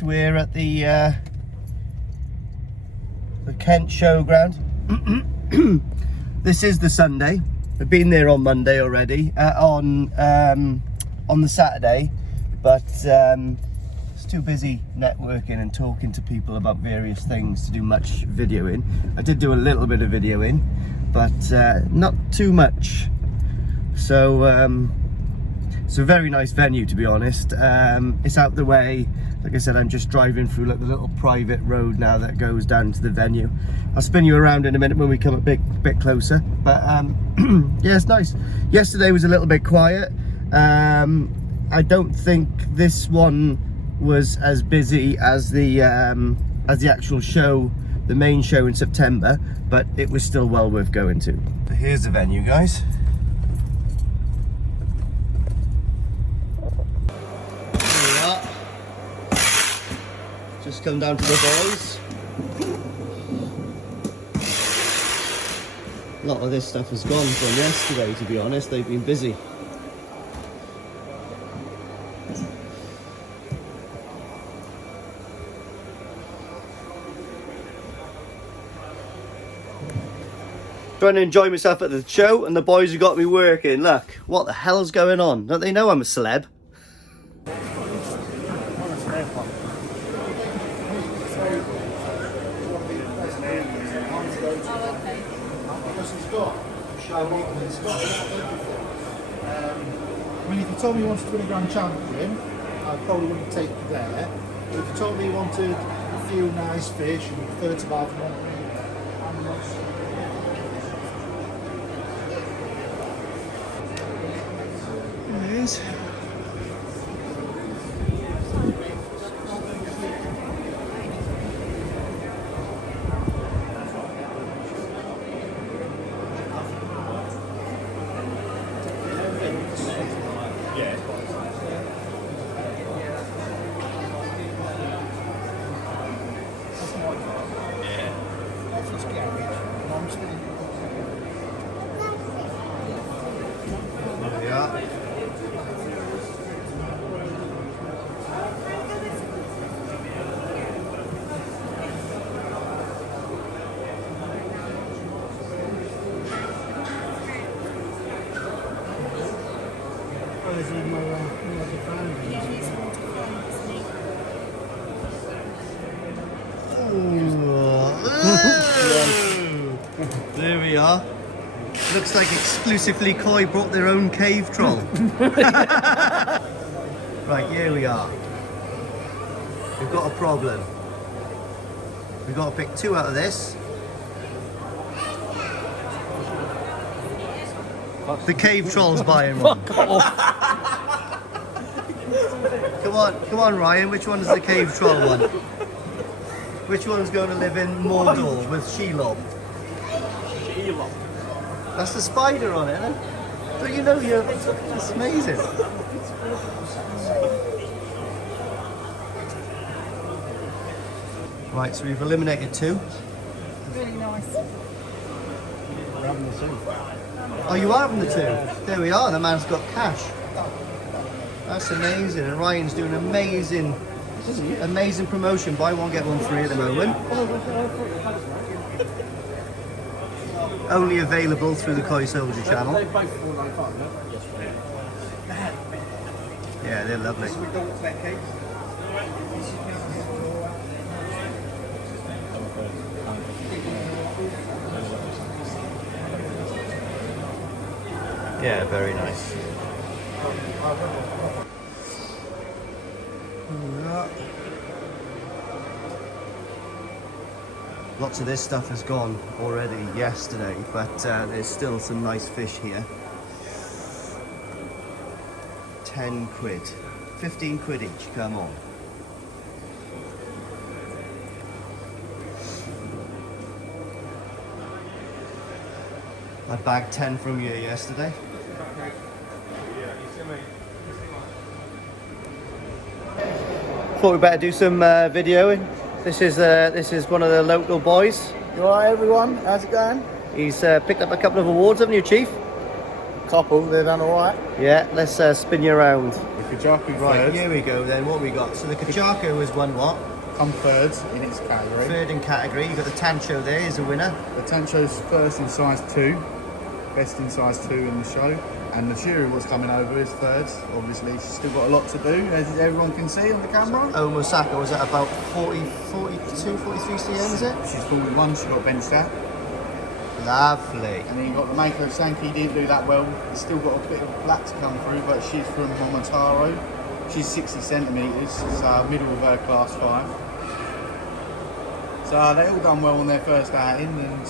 guys, we're at the Kent Showground. This is the Sunday. I've been there on Monday already, on the Saturday, but it's too busy networking and talking to people about various things to do much videoing. I did do a little bit of videoing, but not too much. So it's a very nice venue, to be honest. It's out the way. Like I said, I'm just driving through like the little private road now that goes down to the venue. I'll spin you around in a minute when we come a bit closer. But yeah, it's nice. Yesterday was a little bit quiet. I don't think this one was as busy as the actual show, the main show in September, but it was still well worth going to. So here's the venue, guys. Just come down to the boys. A lot of this stuff has gone from yesterday, to be honest. They've been busy. Trying to enjoy myself at the show, and the boys have got me working. Look, what the hell's going on? Don't they know I'm a celeb? I mean, if you told me you wanted to win a grand champion, I probably wouldn't take you there. But if you told me you wanted a few nice fish and you prefer to buy them, there it is. There we are. Looks like exclusively Koi brought their own cave troll. Right, here we are. We've got a problem. We've got to pick two out of this. The cave troll's buying one. Come on, Ryan. Which one's the cave troll one? Which one's going to live in Mordor with Shelob? Shelob. That's the spider on it, isn't it? Don't you know you're... It's amazing. Right, so we've eliminated two. Really nice. We're having the two. Oh, you are having the two? There we are, the man's got cash. That's amazing, and Ryan's doing amazing promotion. Buy one, get one free at the moment. Only available through the Koi Soldier channel. Yeah, they're lovely. Yeah, very nice. Lots of this stuff has gone already yesterday, but there's still some nice fish here. 10 quid. 15 quid each, come on. I bagged 10 from you yesterday. Thought we'd better do some videoing. This is one of the local boys. You alright, everyone? How's it going? He's picked up a couple of awards, haven't you, Chief? Couple, they've done alright. Yeah, let's spin you around. Kajaku Right, third. here we go then. What we got? So the Kajaku has won what? Come third in its category. Third in category. You've got the Tancho there is a winner. The Tancho's first in size 2, best in size 2 in the show. And the jury was coming over is third. Obviously, she's still got a lot to do, as everyone can see on the camera. Omosaka was at about 40, 42, 43 cm, is it? She's 41, she got benched out. Lovely. And then you got the Mako Sankey, didn't do that well. It's still got a bit of black to come through, but she's from Momotaro. She's 60 centimetres, so middle of her class 5. So they all done well on their first outing, and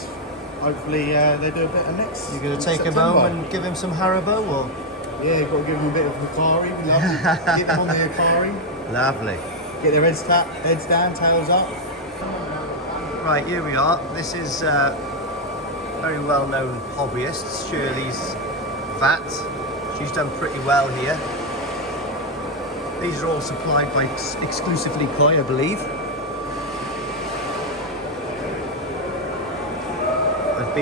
hopefully they do a better next. You're going to take September. him home and give him some Haribo, or? Yeah, you've got to give them a bit of Hikari. We love to get them on the Hikari. Lovely. Get their heads down, tails up. Right, here we are. This is very well-known hobbyist, Shirley's vat. She's done pretty well here. These are all supplied by exclusively Koi, I believe. I've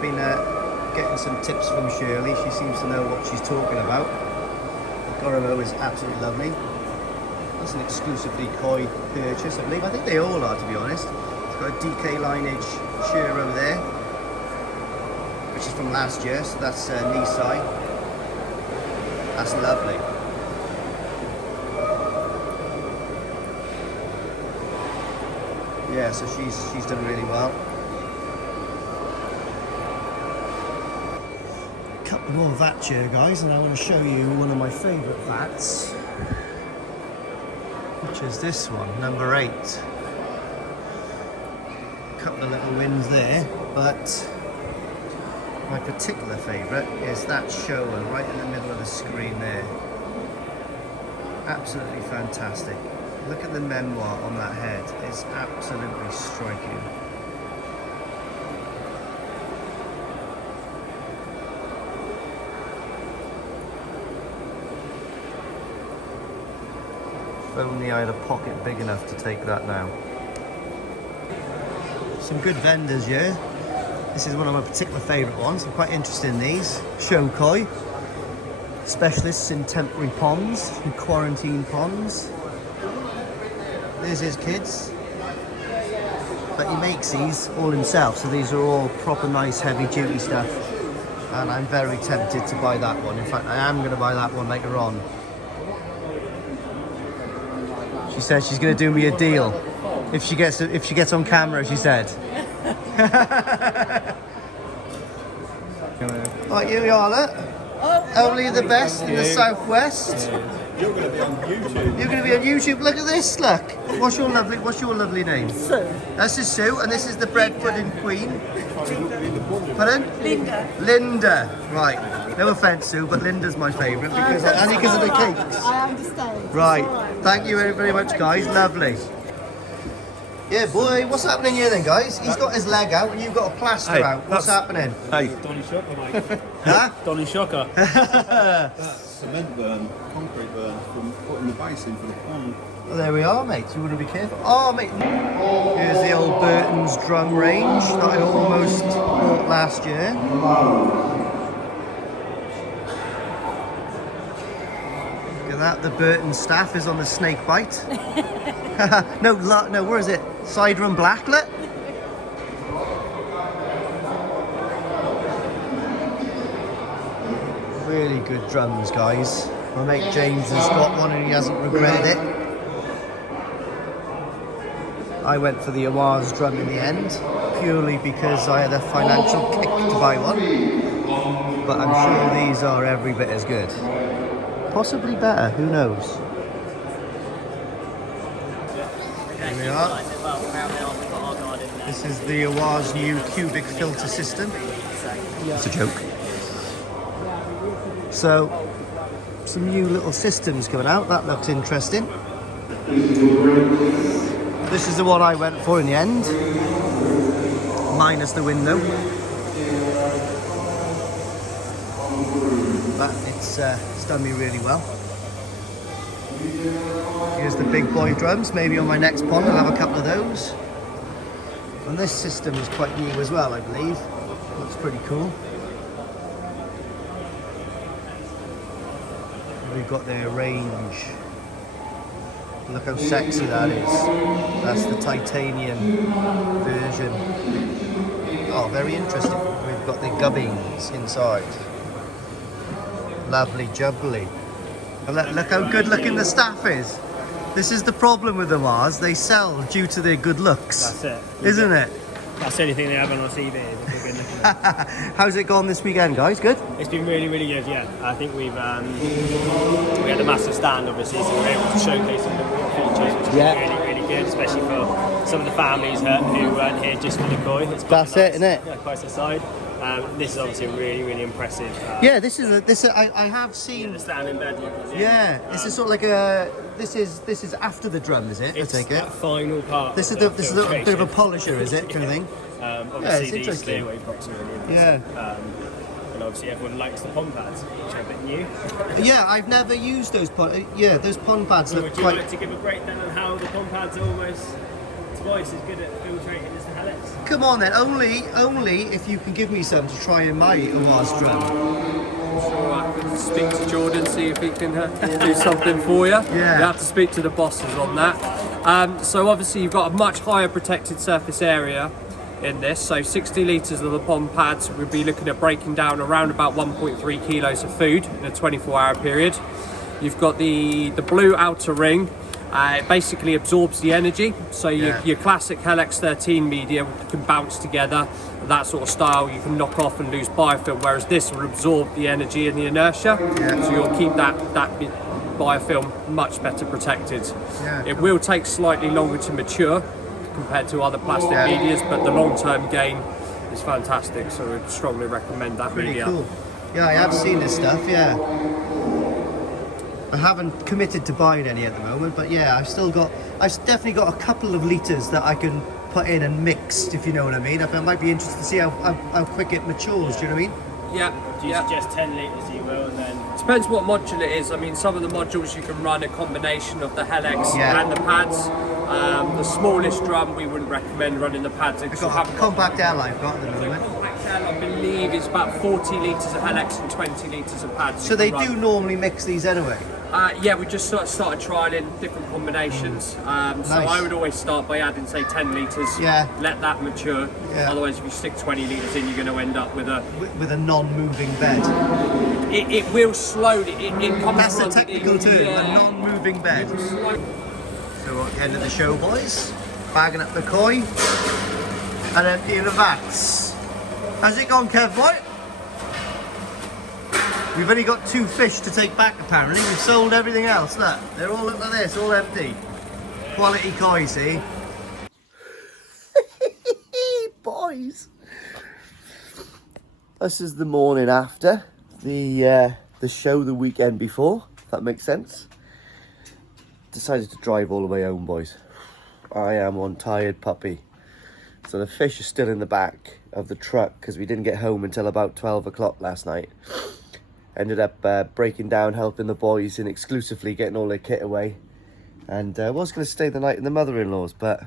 been getting some tips from Shirley. She seems to know what she's talking about. The Goromo is absolutely lovely. That's an exclusively Koi purchase, I believe. I think they all are, to be honest. It's got a DK lineage Shiro there, which is from last year, so that's Nisai. That's lovely. Yeah, so she's done really well. Couple more vats here, guys, and I want to show you one of my favourite vats, which is this one, number 8. Couple of little wins there, but my particular favourite is that Showa right in the middle of the screen there. Absolutely fantastic. Look at the memoir on that head, it's absolutely striking. If only I had a pocket big enough to take that now. Some good vendors here. This is one of my particular favourite ones. I'm quite interested in these. Shokoi, specialists in temporary ponds and quarantine ponds. There's his kids. But he makes these all himself, so these are all proper nice heavy duty stuff. And I'm very tempted to buy that one. In fact, I am going to buy that one later on. She said she's going to do me a deal if she gets on camera. She said. Right, here we are, look. Only the best in the southwest. You're going to be on YouTube. You're going to be on YouTube. Look at this. Look. What's your lovely name? Sue. This is Sue, and this is the bread pudding queen. Pardon? Linda. Linda. Right. No offence, Sue, but Linda's my favourite because only because of the cakes. I understand. Right. It's all right. Thank you very much, guys. Lovely. Yeah, boy. What's happening here then, guys? He's got his leg out and you've got a plaster out. What's happening? Hey, Donny Shocker, mate. Huh? Donny Shocker. That's cement burn, concrete burn from putting the base in for the pond. Well, there we are, mate. You want to be careful. Oh, mate. Here's the old Burton's drum range that I almost bought last year. Look at that. The Burton staff is on the snake bite. no, where is it? Cider and blacklet? Really good drums, guys. My mate James has got one and he hasn't regretted it. I went for the Awaz drum in the end, purely because I had a financial kick to buy one. But I'm sure these are every bit as good. Possibly better, who knows? Here we are. This is the Awaz new cubic filter system. It's a joke. So, some new little systems coming out. That looks interesting. This is the one I went for in the end, minus the window. But it's done me really well. Here's the big boy drums. Maybe on my next pond I'll have a couple of those. And this system is quite new as well, I believe. Looks pretty cool. we've got their range. Look how sexy that is. That's the titanium version. Oh, very interesting. We've got the gubbins inside. Lovely jubbly. And look how good looking the staff is. This is the problem with the Mars. They sell due to their good looks. That's it. Isn't it? That's the only thing they have on our CV. Is we've been looking at. How's it gone this weekend, guys? Good? It's been really, really good, yeah. I think we had a massive stand, obviously, so we were able to showcase some of the features, which is really, really good, especially for some of the families who weren't here just for the koi. That's it, isn't it? Yeah, close aside. This is obviously really, really impressive. Yeah, I have seen. The stand in bed. This is sort of like a. This is after the drum, is it? It's I take it. that final part. This is a bit of a polisher, is it, kind of thing? Obviously, it's interesting. Clearwave box are really interesting. Yeah. And obviously, everyone likes the pond pads, which are a bit new. Yeah, I've never used those pond. Yeah, those pond pads look Would you quite. like to give a breakdown on how the pond pads are almost twice as good at filtrating as the helics? Come on then, only if you can give me some to try in my Omar's drum. Sure, I can speak to Jordan, see if he can do something for you. Yeah. You have to speak to the bosses on that. So obviously you've got a much higher protected surface area in this. So 60 litres of the pond pads, we'll be looking at breaking down around about 1.3 kilos of food in a 24-hour period. You've got the blue outer ring. It basically absorbs the energy, so your classic Helex 13 media can bounce together, that sort of style. You can knock off and lose biofilm, whereas this will absorb the energy and the inertia, so you'll keep that biofilm much better protected. It will take slightly longer to mature compared to other plastic medias, but the long-term gain is fantastic, so we'd strongly recommend that media. Pretty cool. Yeah, I have seen this stuff, yeah. I haven't committed to buying any at the moment, but yeah, I've definitely got a couple of litres that I can put in and mix, if you know what I mean. I might be interested to see how quick it matures, do you know what I mean? Yeah. Do you suggest 10 litres you will, and then... Depends what module it is. I mean, some of the modules you can run a combination of the Helex and the pads. The smallest drum we wouldn't recommend running the pads. I've got a compact airline I've got at the moment. Compact air, I believe, is about 40 litres of Helex and 20 litres of pads. So they do normally mix these anyway? Yeah, we just started trialling different combinations. So I would always start by adding, say, 10 litres. Yeah. Let that mature. Yeah. Otherwise, if you stick 20 litres in, you're going to end up with a non-moving bed. It will slowly. It comes. That's the technical term. A non-moving bed. So we're at the end of the show, boys. Bagging up the koi and emptying the vats. How's it gone, Kev boy? We've only got 2 fish to take back apparently. We've sold everything else. Look, they're all look like this, all empty. Quality koi, see? Boys. This is the morning after the show the weekend before, if that makes sense. Decided to drive all the way home, boys. I am one tired puppy. So the fish are still in the back of the truck because we didn't get home until about 12 o'clock last night. Ended up breaking down, helping the boys and exclusively getting all their kit away. And I was going to stay the night in the mother-in-law's, but,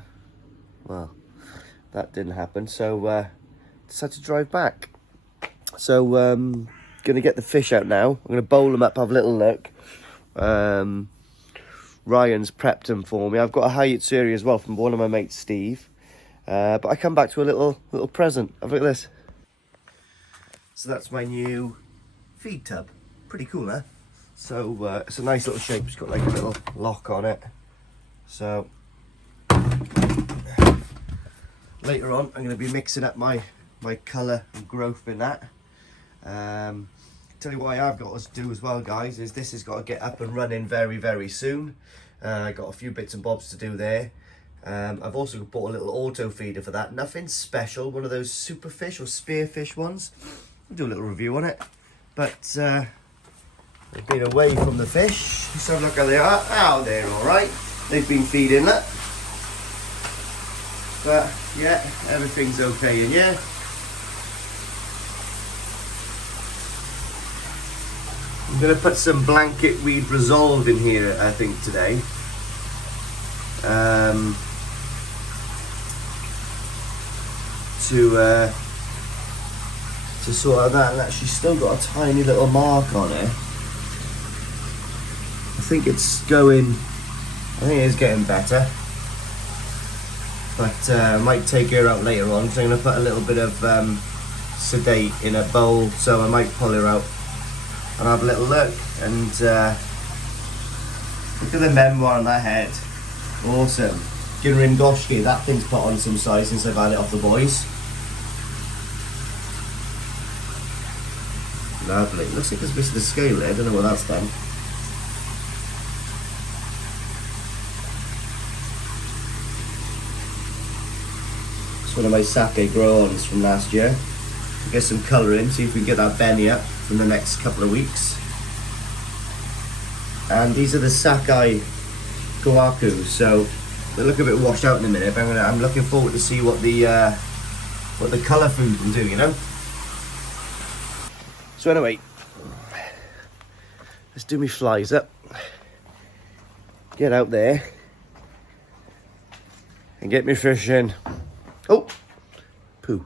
well, that didn't happen. So decided to drive back. So going to get the fish out now. I'm going to bowl them up, have a little look. Ryan's prepped them for me. I've got a Hayatsuri as well from one of my mates, Steve. But I come back to a little present. Have a look at this. So that's my new feed tub. Pretty cool, huh? So it's a nice little shape. It's got like a little lock on it. So later on I'm going to be mixing up my colour and growth in that. Tell you what I've got to do as well, guys, is this has got to get up and running very, very soon. Got a few bits and bobs to do there. I've also bought a little auto feeder for that. Nothing special, one of those super fish or spearfish ones. We'll do a little review on it. But they've been away from the fish. Let's have a look how they are. Oh, they're all right. They've been feeding, look. But yeah, everything's okay in here. I'm going to put some blanket weed resolve in here, I think, today. To sort out that, and actually still got a tiny little mark on it. think it's going, I think it is getting better. But I might take her out later on, because I'm going to put a little bit of sedate in a bowl, so I might pull her out and have a little look. And look at the memoir on that head. Awesome. Ginringoshki, that thing's put on some size since I've had it off the boys. Lovely. Looks like there's a bit of the scale there, I don't know what that's done. It's one of my sake grow-ons from last year. Get some colour in, see if we can get that Benny up from the next couple of weeks. And these are the Sakai Kawaku, so they look a bit washed out in a minute, but I'm looking forward to see what the colour food can do, you know? So anyway, let's do me flies up. Get out there and get me fish in. Oh, poo.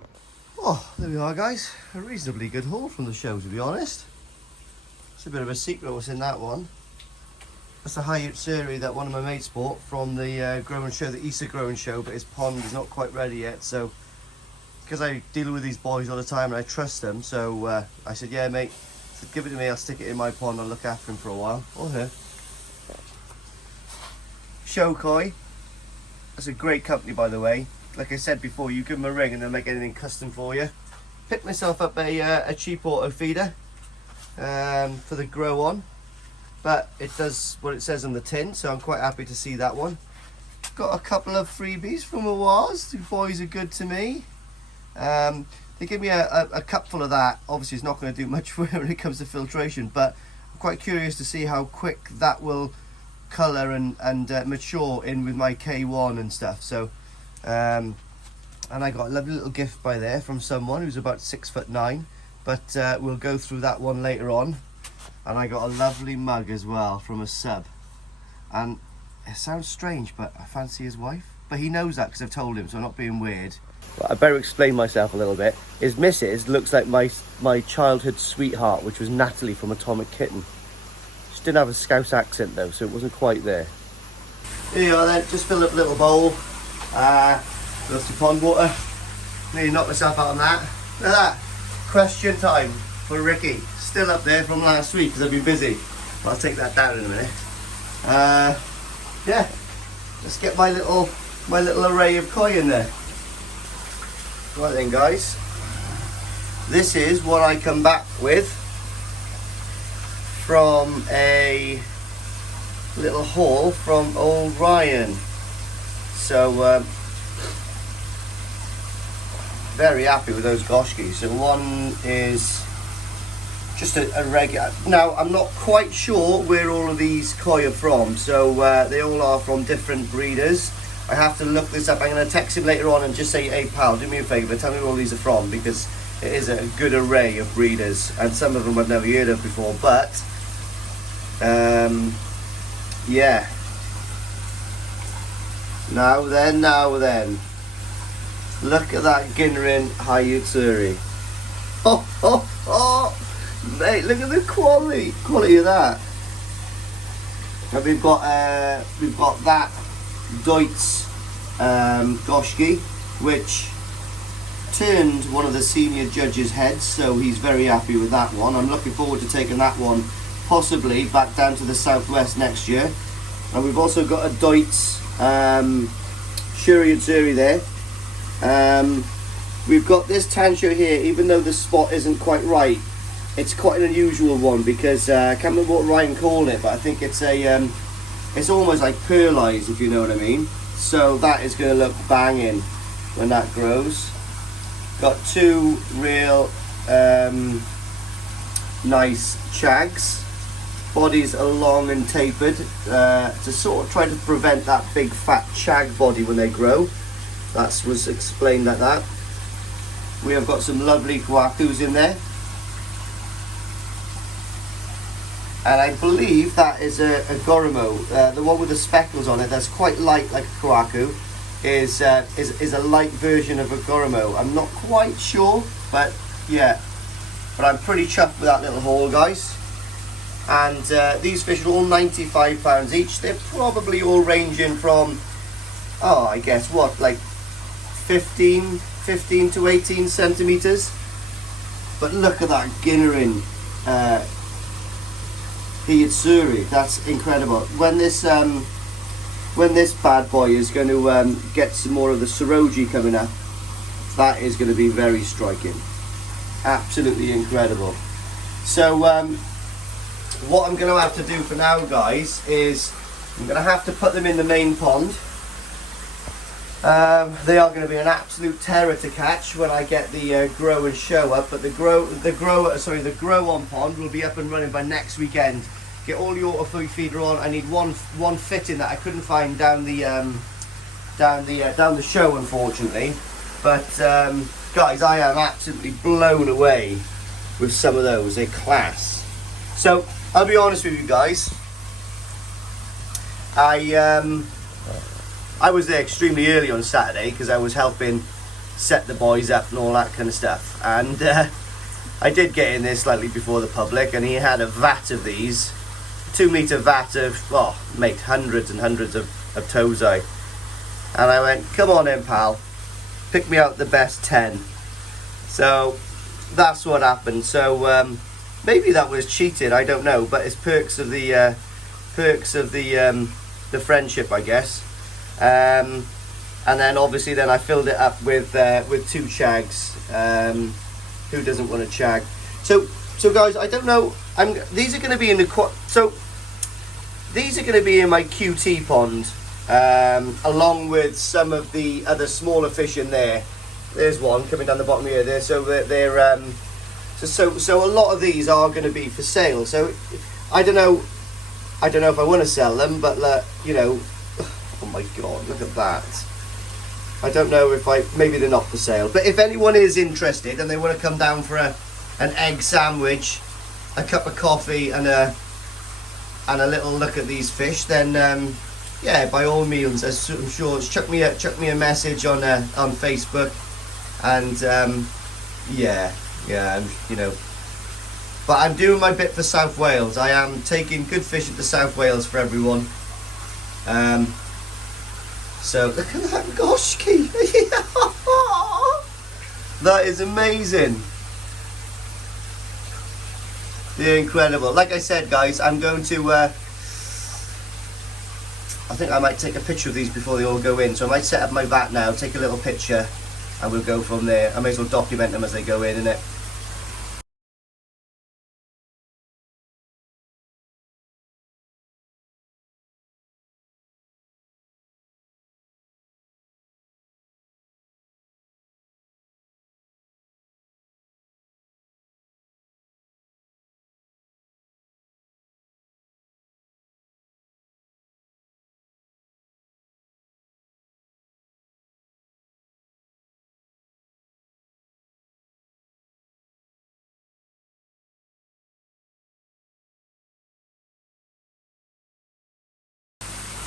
Oh, there we are, guys. A reasonably good haul from the show, to be honest. It's a bit of a secret what's in that one. That's a Hayut Suri that one of my mates bought from the growing show, the Isa growing show, but his pond is not quite ready yet, so because I deal with these boys all the time and I trust them, so I said, yeah mate, said, give it to me, I'll stick it in my pond, I'll look after him for a while. Or her. Show Koi. That's a great company, by the way. Like I said before, you give them a ring and they'll make anything custom for you. Picked myself up a cheap auto feeder for the grow on, but it does what it says on the tin, so I'm quite happy to see that one. Got a couple of freebies from Awaz. The boys are good to me. They give me a cup full of that. Obviously it's not going to do much when it comes to filtration, but I'm quite curious to see how quick that will colour and mature in with my K1 and stuff. So and I got a lovely little gift by there from someone who's about 6'9", but we'll go through that one later on. And I got a lovely mug as well from a sub, and it sounds strange, but I fancy his wife, but he knows that because I've told him, so I'm not being weird. Well, I better explain myself a little bit. His missus looks like my childhood sweetheart, which was Natalie from Atomic Kitten. She didn't have a Scouse accent though, so it wasn't quite there. Here you are then, just fill up a little bowl. Got some pond water. Nearly knocked myself out on that. Look at that. Question time for Ricky. Still up there from last week because I've been busy. But I'll take that down in a minute. Yeah, let's get my little array of koi in there. Right then, guys. This is what I come back with from a little haul from old Ryan. So very happy with those goshkis. So one is just a regular. Now I'm not quite sure where all of these koi are from, so they all are from different breeders. I have to look this up. I'm going to text him later on and just say, hey pal, do me a favour, tell me where all these are from, because it is a good array of breeders and some of them I've never heard of before, but yeah. Now then, look at that Ginrin Hayut Suri. Oh, mate, look at the quality of that. And we've got that Deutz Goshki, which turned one of the senior judges' heads, so he's very happy with that one. I'm looking forward to taking that one possibly back down to the southwest next year. And we've also got a Deutz Shuriatsuri there. We've got this Tansho here, even though the spot isn't quite right. It's quite an unusual one because I can't remember what Ryan called it, but I think it's a it's almost like pearl eyes, if you know what I mean. So that is going to look banging when that grows. Got two real nice chags. Bodies are long and tapered to sort of try to prevent that big fat chag body when they grow. That was explained like that. We have got some lovely Kawakus in there. And I believe that is a Goromo. The one with the speckles on it, that's quite light like a Kawaku, is a light version of a Goromo. I'm not quite sure, but yeah. But I'm pretty chuffed with that little haul, guys. And these fish are all £95 each. They're probably all ranging from, oh, I guess what, like 15 to 18 centimeters. But look at that Ginnering Hiyitsuri. That's incredible. When this bad boy is going to get some more of the Soroji coming up, that is going to be very striking. Absolutely incredible. So what I'm going to have to do for now, guys, is I'm going to have to put them in the main pond. They are going to be an absolute terror to catch when I get the grow and show up, but the grow on pond will be up and running by next weekend. Get all the auto feeder on. I need one fitting that I couldn't find down the show, unfortunately. But guys, I am absolutely blown away with some of those. They're class. So I'll be honest with you guys. I was there extremely early on Saturday because I was helping set the boys up and all that kind of stuff. And I did get in there slightly before the public, and he had a vat of these, 2 metre vat of, oh mate, hundreds and hundreds of tozai. And I went, come on in, pal, pick me out the best 10. So that's what happened. So maybe that was cheating, I don't know, but it's perks of the friendship, I guess. And then obviously then I filled it up with 2 shags. Who doesn't want a shag? So guys, I don't know. These are going to be in the these are going to be in my QT pond, along with some of the other smaller fish in there. There's one coming down the bottom here. There, so they're so a lot of these are going to be for sale. So I don't know if I want to sell them, but you know. Oh my god, look at that. I don't know if maybe they're not for sale, but if anyone is interested and they want to come down for an egg sandwich, a cup of coffee and a little look at these fish, then yeah, by all means, I'm sure, chuck me a message on Facebook, and yeah, you know, but I'm doing my bit for South Wales. I am taking good fish into South Wales for everyone. So look at that goshki. That is amazing. They're incredible. Like I said, guys, I'm going to I think I might take a picture of these before they all go in. So I might set up my vat now, take a little picture, and we'll go from there. I may as well document them as they go in, innit?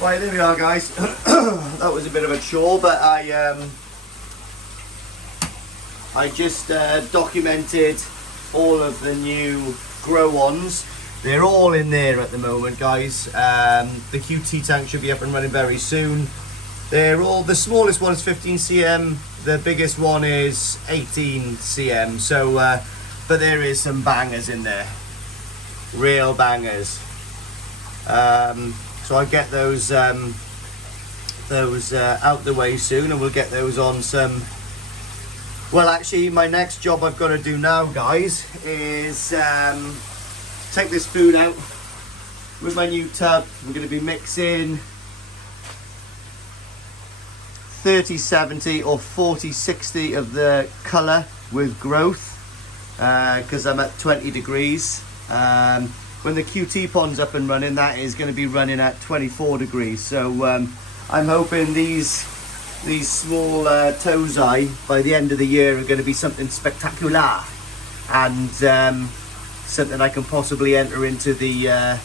Right, there we are, guys. That was a bit of a chore, but I just documented all of the new grow-ons. They're all in there at the moment, guys. The QT tank should be up and running very soon. They're all, the smallest one is 15 cm, the biggest one is 18 cm. So, but there is some bangers in there, real bangers. So I'll get those out the way soon, and we'll get those on some. Well, actually, my next job I've got to do now, guys, is take this food out with my new tub. I'm going to be mixing 30-70 or 40-60 of the colour with growth, because I'm at 20 degrees. When the QT pond's up and running, that is going to be running at 24 degrees. So I'm hoping these small tozai by the end of the year are going to be something spectacular, and something I can possibly enter into the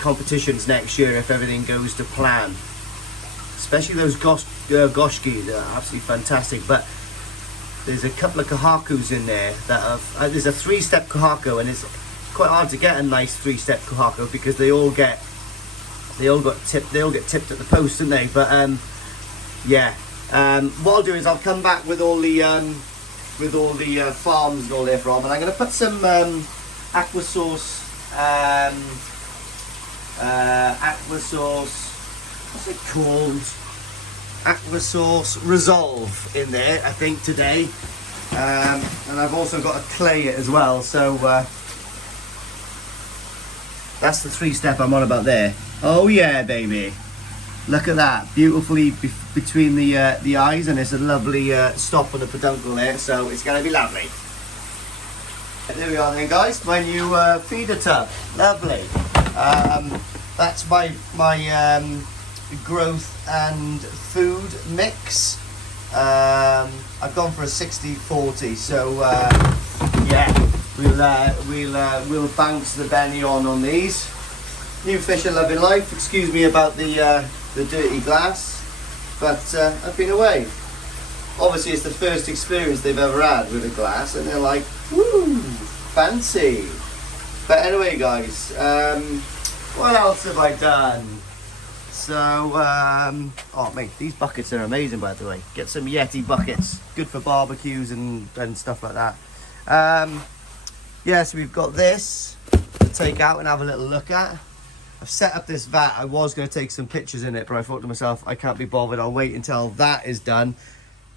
competitions next year if everything goes to plan. Especially those goshki, they're absolutely fantastic. But there's a couple of kahakus in there that have, there's a 3-step kahaku, and it's quite hard to get a nice 3-step Kohaku because they all get tipped at the post, don't they? But yeah, what I'll do is I'll come back with all the farms and all they're from, and I'm going to put some aqua sauce, what's it called? Aqua sauce Resolve in there, I think, today. And I've also got a clay it as well, so that's the 3-step I'm on about there. Oh yeah, baby, look at that, beautifully between the eyes, and it's a lovely stop on the peduncle there, so it's going to be lovely. There we are then, guys, my new feeder tub, lovely. That's my growth and food mix. I've gone for a 60-40, so yeah, we'll bounce the Benny on these. New fish are loving life. Excuse me about the dirty glass, but I've been away. Obviously, it's the first experience they've ever had with a glass, and they're like, woo, fancy. But anyway, guys, what else have I done? So, oh mate, these buckets are amazing, by the way. Get some Yeti buckets, good for barbecues and stuff like that. Yeah, so we've got this to take out and have a little look at. I've set up this vat. I was going to take some pictures in it, but I thought to myself, I can't be bothered. I'll wait until that is done,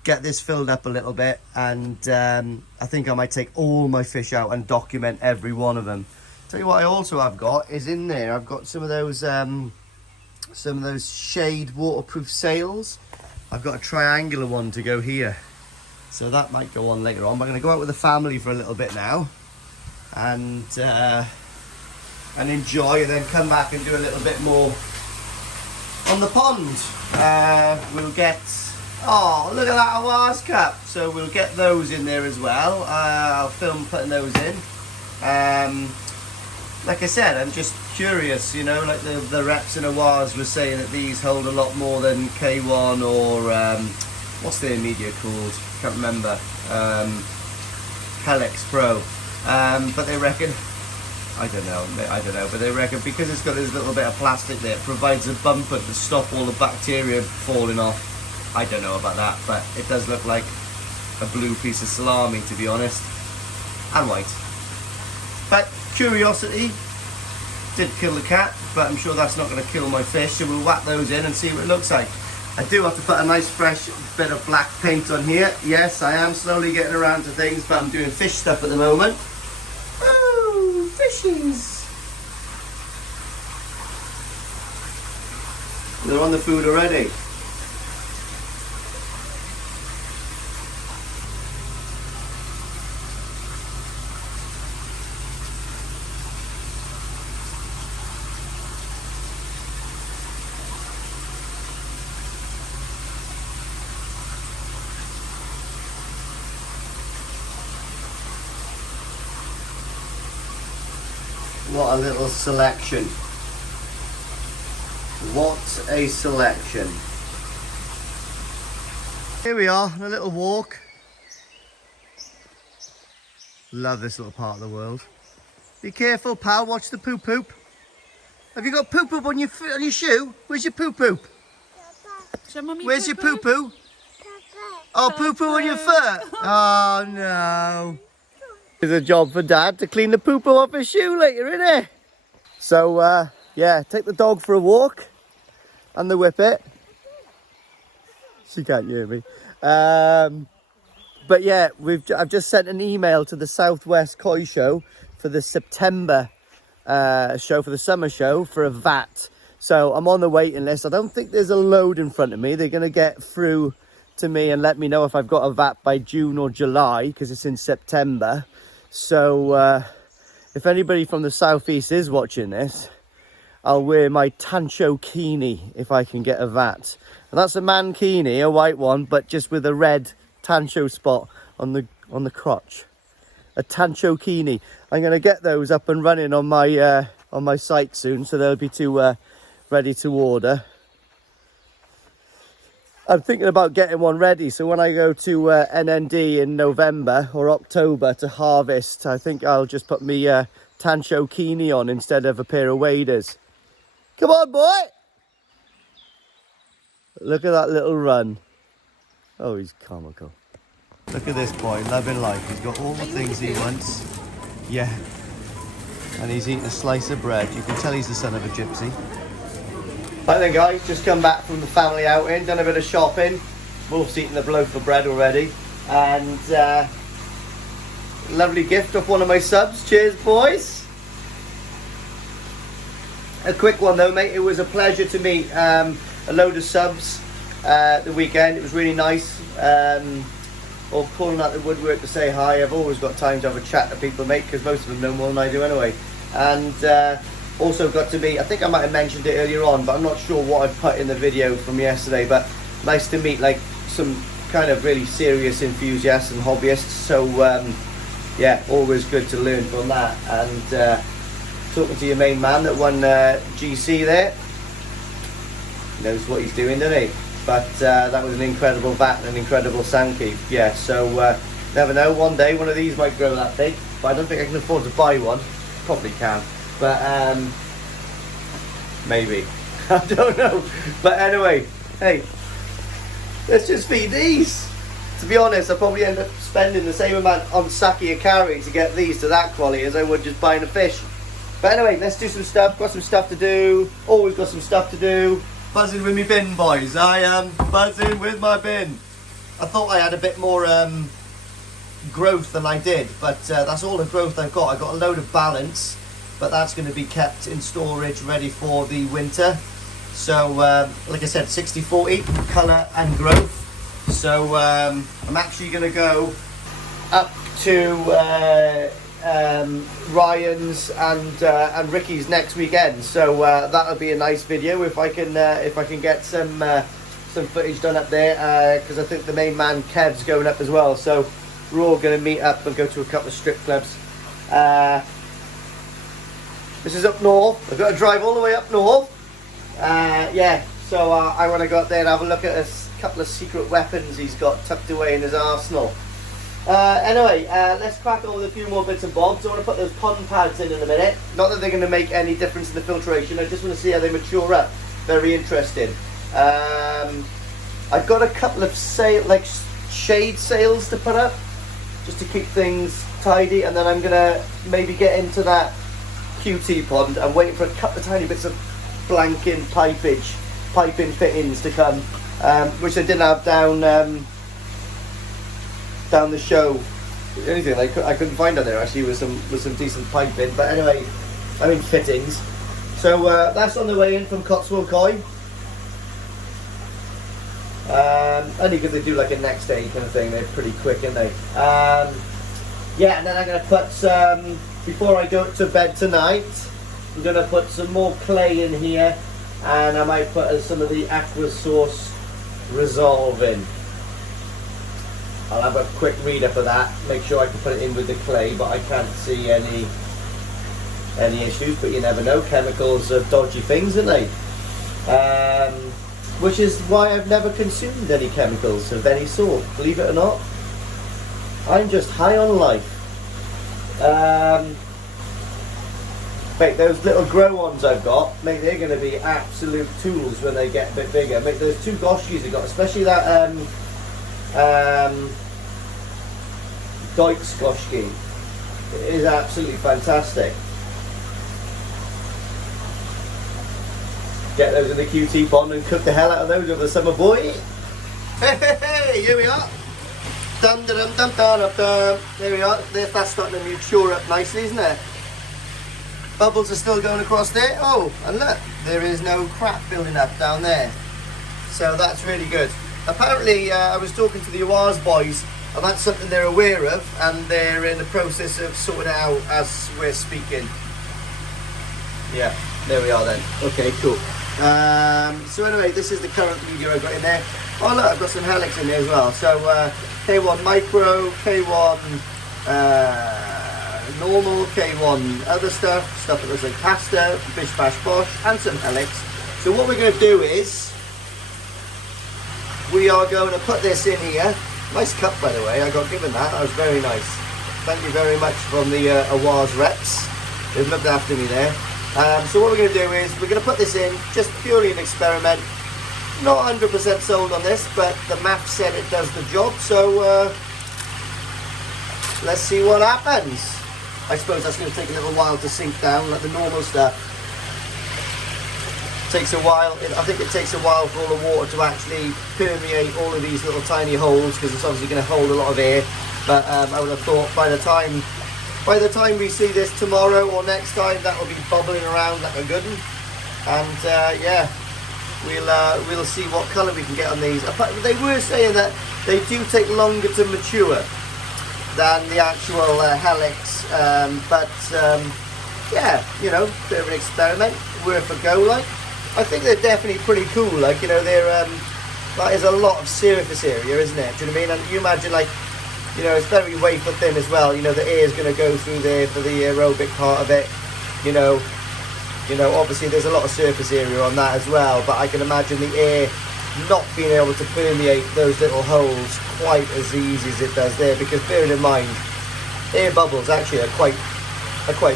get this filled up a little bit, and I think I might take all my fish out and document every one of them. Tell you what I also have got is in there, I've got some of those shade waterproof sails. I've got a triangular one to go here, so that might go on later on. But I'm going to go out with the family for a little bit now and enjoy, and then come back and do a little bit more on the pond. We'll get, oh look at that Awaz cup, so we'll get those in there as well. I'll film putting those in. Like I said, I'm just curious, you know, like the reps in Awaz were saying that these hold a lot more than K1 or what's their media called? Can't remember. Helix Pro. But they reckon, I don't know, but they reckon because it's got this little bit of plastic there, it provides a bumper to stop all the bacteria falling off. I don't know about that, but it does look like a blue piece of salami, to be honest, and white. But curiosity did kill the cat, but I'm sure that's not going to kill my fish, so we'll whack those in and see what it looks like. I do have to put a nice fresh bit of black paint on here. Yes, I am slowly getting around to things, but I'm doing fish stuff at the moment. Oh, fishies! They're on the food already. What a little selection. What a selection. Here we are on a little walk. Love this little part of the world. Be careful, pal, watch the poop poop. Have you got poop poop on your shoe? Where's your poop poop? Where's your poo poo? Oh, poo poo on your foot. Oh no. It's a job for Dad to clean the poo-poo off his shoe later, isn't it? So, yeah, take the dog for a walk and the whippet. She can't hear me. But yeah, I've just sent an email to the Southwest Koi Show for the September show, for the summer show, for a VAT. So I'm on the waiting list. I don't think there's a load in front of me. They're going to get through to me and let me know if I've got a VAT by June or July, because it's in September. So if anybody from the southeast is watching this, I'll wear my Tancho Kini if I can get a VAT. And that's a mankini, a white one, but just with a red Tancho spot on the crotch. A Tancho Kini. I'm going to get those up and running on my site soon, so they'll be ready to order. I'm thinking about getting one ready, so when I go to NND in November or October to harvest, I think I'll just put me Tancho Keeney on instead of a pair of waders. Come on, boy! Look at that little run. Oh, he's comical. Look at this boy, loving life. He's got all the things he wants. Yeah. And he's eating a slice of bread. You can tell he's the son of a gypsy. Hi then guys, just come back from the family outing, done a bit of shopping. Wolf's eating the loaf of bread already. And lovely gift off one of my subs. Cheers, boys. A quick one though, mate. It was a pleasure to meet a load of subs the weekend. It was really nice. Or calling out the woodwork to say hi. I've always got time to have a chat to people, mate, because most of them know more than I do anyway. And also got to meet, I think I might have mentioned it earlier on, but I'm not sure what I put in the video from yesterday, but nice to meet like some kind of really serious enthusiasts and hobbyists. So yeah, always good to learn from that. And talking to your main man that won GC there, he knows what he's doing, doesn't he? But that was an incredible vat and an incredible sandkeep. Yeah, so never know, one day one of these might grow that big, but I don't think I can afford to buy one. Probably can, but maybe. I don't know. But anyway, hey, let's just feed these. To be honest, I'll probably end up spending the same amount on sake and curry to get these to that quality as I would just buying a fish. But anyway, let's do some stuff. Got some stuff to do. Always got some stuff to do. Buzzing with my bin, boys. I am buzzing with my bin. I thought I had a bit more growth than I did, but that's all the growth I've got. I've got a load of balance, but that's going to be kept in storage ready for the winter. So like I said, 60-40 colour and growth. So I'm actually going to go up to Ryan's and Ricky's next weekend, so that'll be a nice video if I can get some footage done up there, because I think the main man Kev's going up as well, so we're all going to meet up and go to a couple of strip clubs. This is up north. I've got to drive all the way up north. Yeah, so I want to go up there and have a look at a couple of secret weapons he's got tucked away in his arsenal. Anyway, let's crack on with a few more bits and bobs. I want to put those pond pads in a minute. Not that they're going to make any difference in the filtration. I just want to see how they mature up. Very interesting. I've got a couple of shade sails to put up, just to keep things tidy. And then I'm going to maybe get into that QT pond. I'm waiting for a couple of tiny bits of blanking piping fittings to come, which I didn't have down the show. The only thing I couldn't find on there actually was some decent piping, but anyway, I mean fittings. So that's on the way in from Cotswold Koi. Only because they do like a next day kind of thing. They're pretty quick, aren't they? Yeah, and then I'm going to put some, before I go to bed tonight, I'm going to put some more clay in here, and I might put some of the Aqua Source Resolve in. I'll have a quick read up of that, make sure I can put it in with the clay, but I can't see any issues, but you never know. Chemicals are dodgy things, aren't they? Which is why I've never consumed any chemicals of any sort, believe it or not. I'm just high on life. Mate, those little grow-ons I've got, mate, they're going to be absolute tools when they get a bit bigger. Mate, those two goshkis I've got, especially that Deutz goshki, it is absolutely fantastic. Get those in the QT pond and cook the hell out of those over the summer, boy. Hey, here we are. Dum dum dum dum dum dum. There we are. That's starting to mature up nicely, isn't it? Bubbles are still going across there. Oh, and look, there is no crap building up down there. So that's really good. Apparently, I was talking to the Awaz boys, and that's something they're aware of, and they're in the process of sorting it out as we're speaking. Yeah, there we are then. Okay, cool. So anyway, this is the current video I've got in there. Oh look, I've got some helix in there as well. So K1 Micro, K1 normal, K1 other stuff that looks like pasta, bish bash bosh, and some helix. So what we're going to do is, we are going to put this in here. Nice cup, by the way, I got given that. That was very nice. Thank you very much from the Awaz reps. They've looked after me there. So what we're going to do is we're going to put this in, just purely an experiment. Not 100% sold on this, but the math said it does the job. So let's see what happens. I suppose that's going to take a little while to sink down, like the normal stuff. Takes a while. I think it takes a while for all the water to actually permeate all of these little tiny holes, because it's obviously going to hold a lot of air. But I would have thought by the time we see this tomorrow or next time, that will be bubbling around like a good one. And yeah, we'll see what colour we can get on these. They were saying that they do take longer to mature than the actual helix, but yeah, you know, bit of an experiment, worth a go. Like, I think they're definitely pretty cool. Like, you know, they're that is a lot of surface area, isn't it? Do you know what I mean? And you imagine, like, you know, it's very wafer thin as well. You know, the air is going to go through there for the aerobic part of it. You know, obviously there's a lot of surface area on that as well. But I can imagine the air not being able to permeate those little holes quite as easy as it does there. Because bearing in mind, air bubbles actually are quite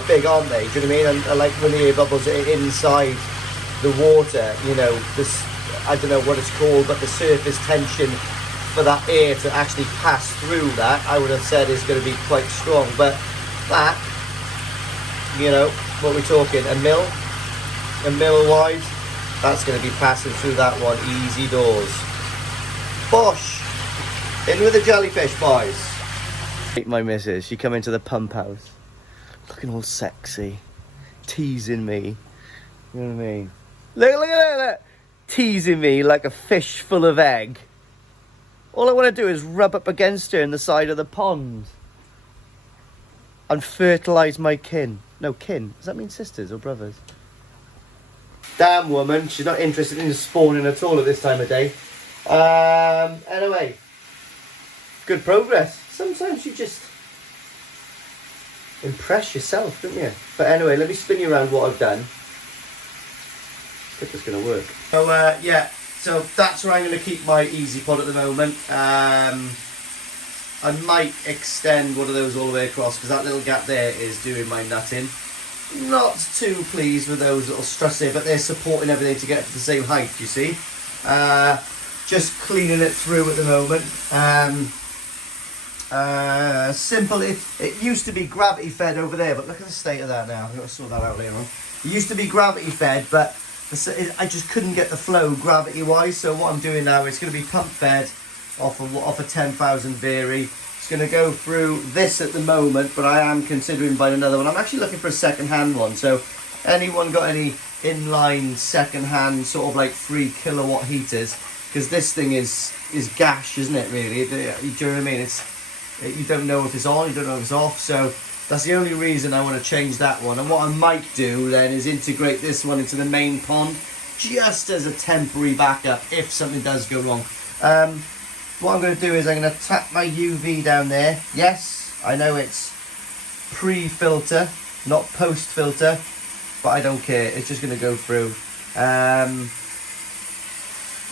big, aren't they? Do you know what I mean? And like when the air bubbles are inside the water, you know, this, I don't know what it's called, but the surface tension for that air to actually pass through that, I would have said, is going to be quite strong. But that, you know, what we're talking, a mil wide, that's going to be passing through that one easy doors. Bosh! In with the jellyfish, boys. My missus, she come into the pump house looking all sexy, teasing me, you know what I mean? Look at that, teasing me like a fish full of egg. All I want to do is rub up against her in the side of the pond and fertilise my kin. No, kin. Does that mean sisters or brothers? Damn woman, she's not interested in spawning at all at this time of day. Anyway, good progress. Sometimes you just impress yourself, don't you? But anyway, let me spin you around what I've done. I think it's going to work. So yeah, so that's where I'm going to keep my easy pod at the moment. I might extend one of those all the way across, because that little gap there is doing my nutting. Not too pleased with those little struts there, but they're supporting everything to get to the same height, you see. Just cleaning it through at the moment. Simple. It used to be gravity fed over there, but look at the state of that now. I've got to sort that out later on. It used to be gravity fed, but I just couldn't get the flow gravity wise. So what I'm doing now is going to be pump fed off a 10,000 Vary. It's going to go through this at the moment, but I am considering buying another one. I'm actually looking for a second-hand one. So anyone got any inline second-hand sort of like 3 kilowatt heaters? Because this thing is gash, isn't it? Really, do you know what I mean? You don't know if it's on, you don't know if it's off. So that's the only reason I want to change that one. And what I might do then is integrate this one into the main pond, just as a temporary backup if something does go wrong. What I'm going to do is I'm going to tap my UV down there. Yes, I know it's pre-filter, not post-filter, but I don't care. It's just going to go through.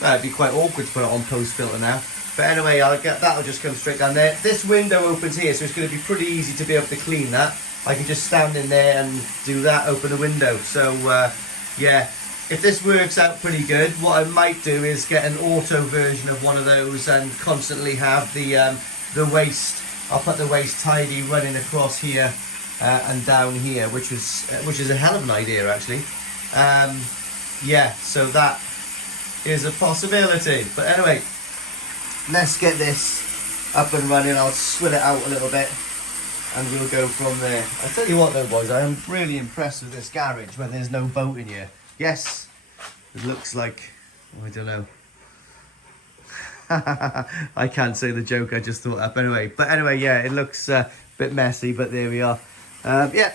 Well, it'd be quite awkward to put it on post-filter now. But anyway, that'll just come straight down there. This window opens here, so it's going to be pretty easy to be able to clean that. I can just stand in there and do that, open the window. So, yeah. If this works out pretty good, what I might do is get an auto version of one of those and constantly have the waste. I'll put the waste tidy running across here and down here, which is a hell of an idea actually. Yeah, so that is a possibility. But anyway, let's get this up and running. I'll swill it out a little bit and we'll go from there. I tell you what though, boys, I am really impressed with this garage when there's no boat in here. Yes, it looks like, I don't know. I can't say the joke I just thought up anyway. But anyway, yeah, it looks a bit messy, but there we are. Yeah.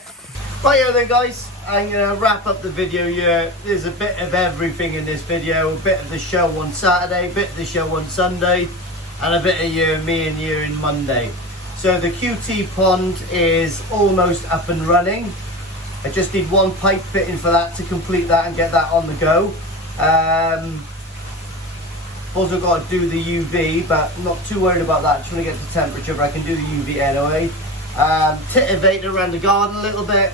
Right then, guys, I'm going to wrap up the video here. There's a bit of everything in this video. A bit of the show on Saturday, a bit of the show on Sunday, and a bit of me and you in Monday. So the QT pond is almost up and running. I just need one pipe fitting for that to complete that and get that on the go. Also got to do the UV, but I'm not too worried about that. Just want to get the temperature, but I can do the UV anyway. Titivating around the garden a little bit.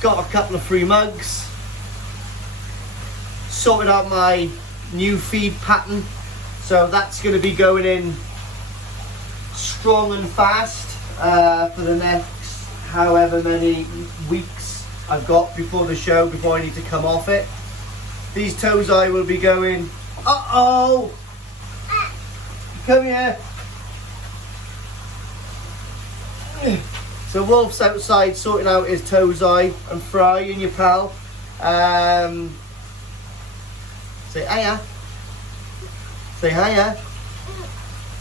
got a couple of free mugs, sorted out my new feed pattern, so that's going to be going in strong and fast for the next however many weeks I've got before the show, before I need to come off it. These Tozai will be going, uh-oh, come here. So Wolf's outside sorting out his Tozai and Fry and your pal. Say hiya. Say hiya.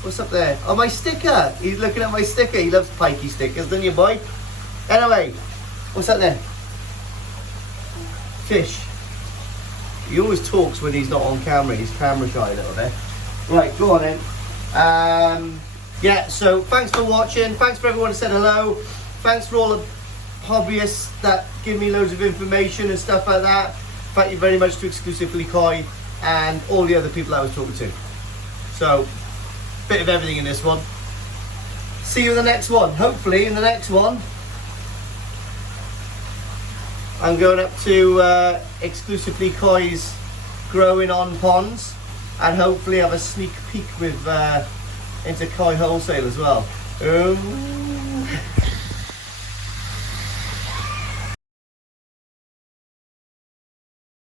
What's up there? Oh, my sticker. He's looking at my sticker. He loves pikey stickers, doesn't you, boy? Anyway, what's up there? Fish. He always talks when he's not on camera. He's camera shy a little bit. Right, go on then. Yeah, so thanks for watching. Thanks for everyone who said hello. Thanks for all the hobbyists that give me loads of information and stuff like that. Thank you very much to Exclusively Koi and all the other people I was talking to. So, bit of everything in this one. See you in the next one. Hopefully in the next one, I'm going up to Exclusively Koi's growing on ponds, and hopefully have a sneak peek with into Koi Wholesale as well.